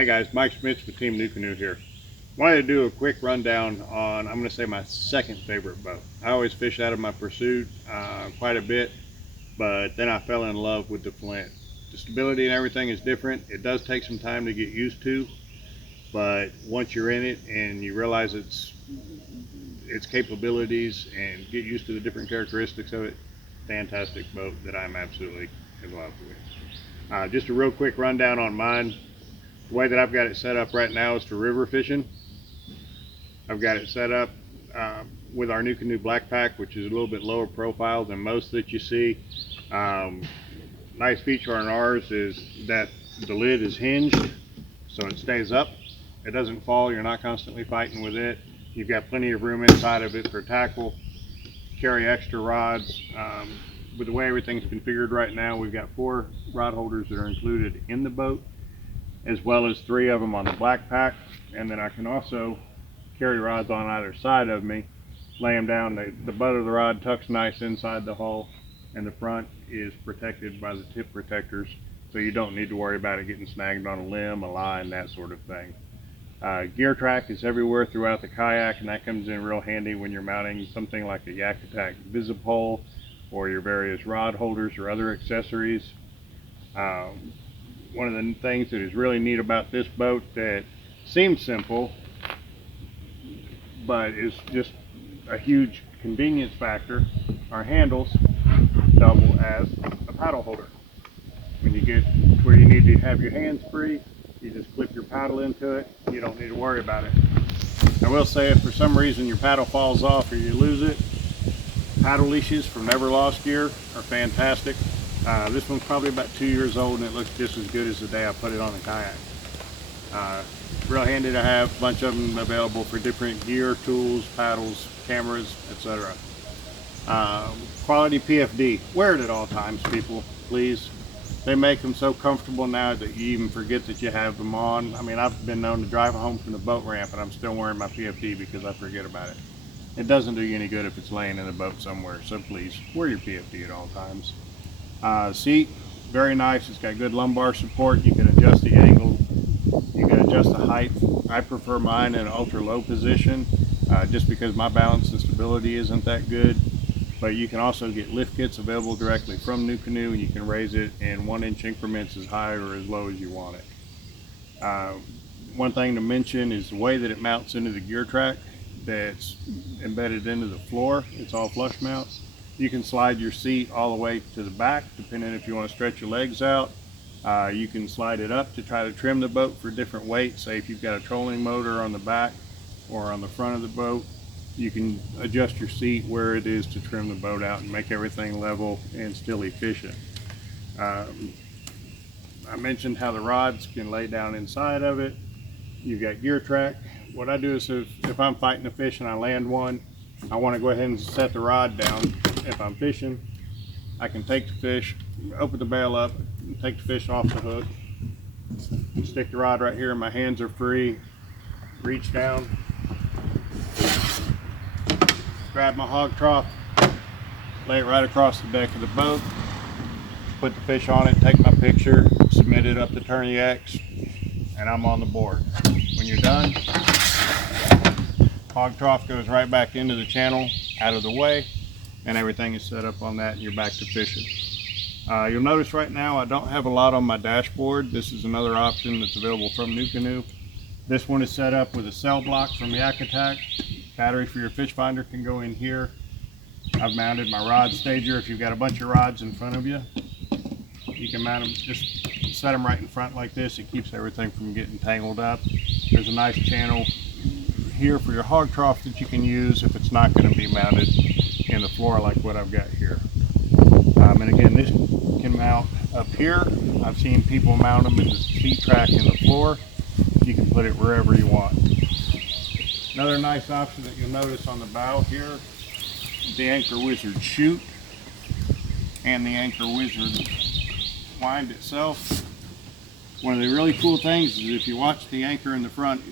Hey guys, Mike Schmitz with Team NuCanoe here. Wanted to do a quick rundown on, I'm going to say, my second favorite boat. I always fish out of my Pursuit quite a bit, but then I fell in love with the Flint. The stability and everything is different. It does take some time to get used to, but once you're in it and you realize its capabilities and get used to the different characteristics of it, fantastic boat that I'm absolutely in love with. Just a real quick rundown on mine. The way that I've got it set up right now is for river fishing. I've got it set up with our NuCanoe Black Pack, which is a little bit lower profile than most that you see. Nice feature on ours is that the lid is hinged, so it stays up. It doesn't fall. You're not constantly fighting with it. You've got plenty of room inside of it for tackle, carry extra rods. With the way everything's configured right now, we've got 4 rod holders that are included in the boat, as well as 3 of them on the Black Pack. And then I can also carry rods on either side of me, lay them down. The butt of the rod tucks nice inside the hull, and the front is protected by the tip protectors, so you don't need to worry about it getting snagged on a limb, a line, that sort of thing. Gear track is everywhere throughout the kayak, and that comes in real handy when you're mounting something like a Yak Attack Visipole or your various rod holders or other accessories. One of the things that is really neat about this boat that seems simple, but is just a huge convenience factor, our handles double as a paddle holder. When you get where you need to have your hands free, you just clip your paddle into it. You don't need to worry about it. I will say, if for some reason your paddle falls off or you lose it, paddle leashes from Never Lost Gear are fantastic. This one's probably about 2 years old, and it looks just as good as the day I put it on the kayak. Real handy to have. A bunch of them available for different gear, tools, paddles, cameras, etc. Quality PFD. Wear it at all times, people, please. They make them so comfortable now that you even forget that you have them on. I mean, I've been known to drive home from the boat ramp and I'm still wearing my PFD because I forget about it. It doesn't do you any good if it's laying in the boat somewhere, so please wear your PFD at all times. Seat, very nice. It's got good lumbar support. You can adjust the angle, you can adjust the height. I prefer mine in an ultra low position just because my balance and stability isn't that good. But you can also get lift kits available directly from NuCanoe, and you can raise it in 1-inch increments as high or as low as you want it. One thing to mention is the way that it mounts into the gear track that's embedded into the floor. It's all flush mount. You can slide your seat all the way to the back, depending if you want to stretch your legs out. You can slide it up to try to trim the boat for different weights. Say if you've got a trolling motor on the back or on the front of the boat, you can adjust your seat where it is to trim the boat out and make everything level and still efficient. I mentioned how the rods can lay down inside of it. You've got gear track. What I do is if I'm fighting a fish and I land one, I want to go ahead and set the rod down. If I'm fishing, I can take the fish, open the bail up, and take the fish off the hook, stick the rod right here, and my hands are free. Reach down, grab my hog trough, lay it right across the deck of the boat, put the fish on it, take my picture, submit it up to Tourney X, and I'm on the board. When you're done, hog trough goes right back into the channel, out of the way, and everything is set up on that, and you're back to fishing. You'll notice right now I don't have a lot on my dashboard. This is another option that's available from NuCanoe. This one is set up with a cell block from Yak Attack. Battery for your fish finder can go in here. I've mounted my rod stager. If you've got a bunch of rods in front of you, you can mount them, just set them right in front like this. It keeps everything from getting tangled up. There's a nice channel here for your hog trough that you can use if it's not going to be mounted in the floor like what I've got here. And again, this can mount up here. I've seen people mount them in the seat track in the floor. You can put it wherever you want. Another nice option that you'll notice on the bow here, the Anchor Wizard chute and the Anchor Wizard wind itself. One of the really cool things is if you watch the anchor in the front,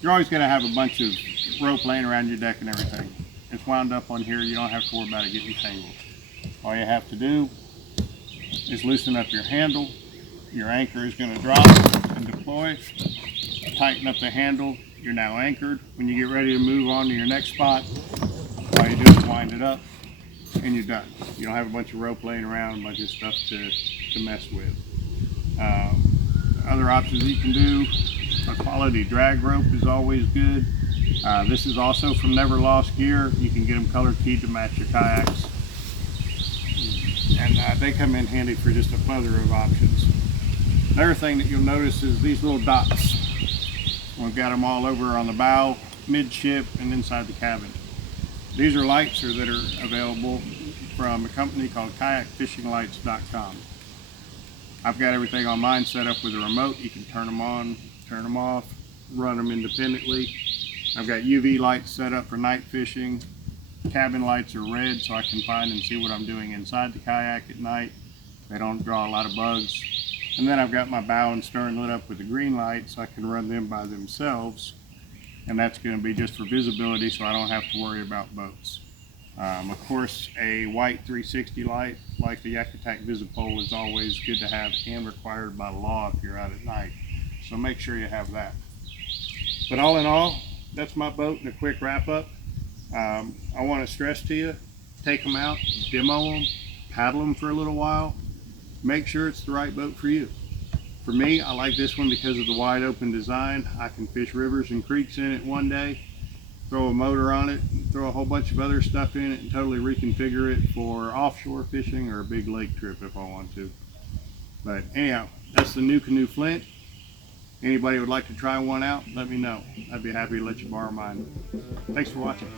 you're always going to have a bunch of rope laying around your deck and everything. It's wound up on here. You don't have to worry about it getting tangled. All you have to do is loosen up your handle. Your anchor is going to drop and deploy. Tighten up the handle. You're now anchored. When you get ready to move on to your next spot, all you do is wind it up and you're done. You don't have a bunch of rope laying around, a bunch of stuff to mess with. Other options you can do, a quality drag rope is always good. This is also from Never Lost Gear. You can get them color keyed to match your kayaks. And they come in handy for just a plethora of options. Another thing that you'll notice is these little dots. We've got them all over on the bow, midship, and inside the cabin. These are lights that are available from a company called kayakfishinglights.com. I've got everything on mine set up with a remote. You can turn them on, turn them off, run them independently. I've got UV lights set up for night fishing. Cabin lights are red so I can find and see what I'm doing inside the kayak at night. They don't draw a lot of bugs. And then I've got my bow and stern lit up with a green light so I can run them by themselves. And that's going to be just for visibility so I don't have to worry about boats. Of course, a white 360 light like the Yakutak Visipole is always good to have and required by law if you're out at night. So make sure you have that. But all in all, that's my boat in a quick wrap up. I want to stress to you, take them out, demo them, paddle them for a little while. Make sure it's the right boat for you. For me, I like this one because of the wide open design. I can fish rivers and creeks in it one day, throw a motor on it, throw a whole bunch of other stuff in it, and totally reconfigure it for offshore fishing or a big lake trip if I want to. But anyhow, that's the NuCanoe Flint. Anybody would like to try one out, let me know. I'd be happy to let you borrow mine. Thanks for watching.